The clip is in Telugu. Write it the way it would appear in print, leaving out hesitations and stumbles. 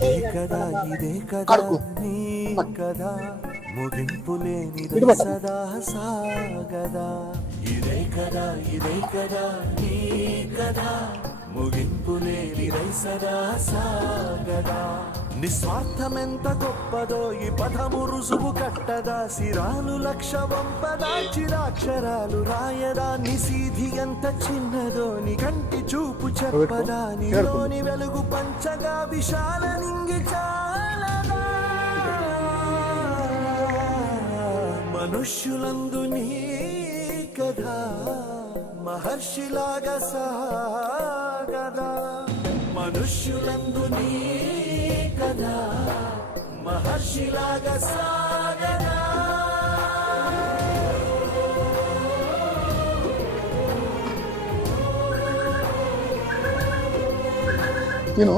ఇదే కదా కడుకు నీ కదా ముగింపు లేనిదై ఇటు పట్టు. సదా సాగదా ఇదే కదా నీ కదా ముగింపు లేనిదై సదా సాగదా నిస్వార్థమెంత గొప్పదో ఈ పదము రుజువు కట్టదా సిరాలు లక్ష వంపదా చిరాక్షరాలు రాయదా నిసీధి ఎంత చిన్నదో నీ కంటి చూపు చెప్పదా నీలోని వెలుగు పంచగా విశాల నింగి చాలదా మనుష్యులందు నీ కథ మహర్షిలాగా సాగదా మనుష్యులందు నీ కథ మహర్షిలాగా సాగదా తిను